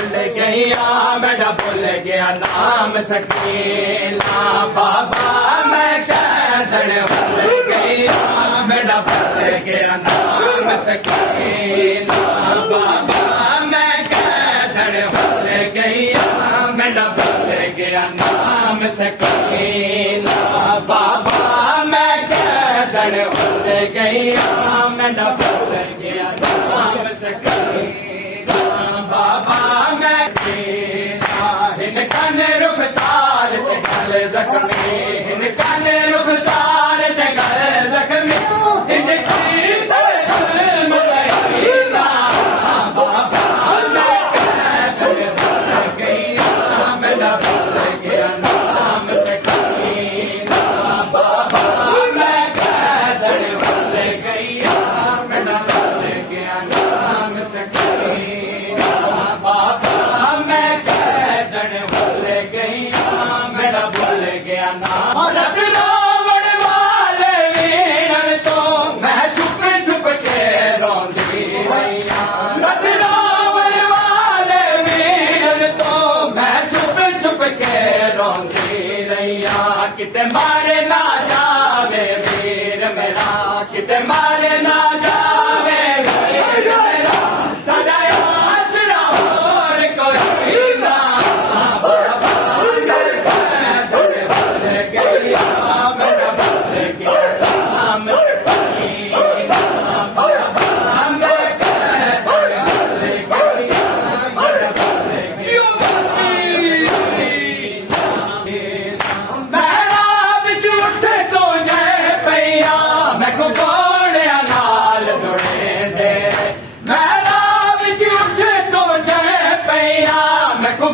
भूल गया मेरा भूल गया नाम सकीला बाबा मैं कैदड़ भूल गया मेरा भूल गया नाम सकीला बाबा मैं कैदड़ भूल गया मेरा भूल गया नाम सकीला बाबा मैं कैदड़ भूल गया मेरा भूल गया नाम सकीला बाबा मैं हिन काने रुखसार ते गल जख्मी हिन काने रुखसार ते गल जख्मी हिन की तरसम लईला बाबा मैं कैदड़ भूल गया मेरा भूल गया नाम सकीला बाबा मैं कैदड़ भूल गया मेरा भूल गया नाम सकीला बाबा मैं कैदड़ भूल गया मेरा भूल गया नाम रत रावण वाले वीरन तो मैं छुप छुप के रोंदी रहिया रत रावण वाले वीरन तो मैं छुप छुप के रोंदी रहिया किते मारे ना जावे वीर मेरा किते मारे ना जावे वीर मेरा सदा आसरा और कोई ना बाबा मैं कैदड़ भूल गया मेरा भूल गया नाम सकीला बाबा मैं कैदड़ भूल गया मेरा भूल गया मेरा बिच उठ तो जय पैया मैं को घोड़िया नाल दौड़े दे मेरा बिच उठ तो जय पैया मैं को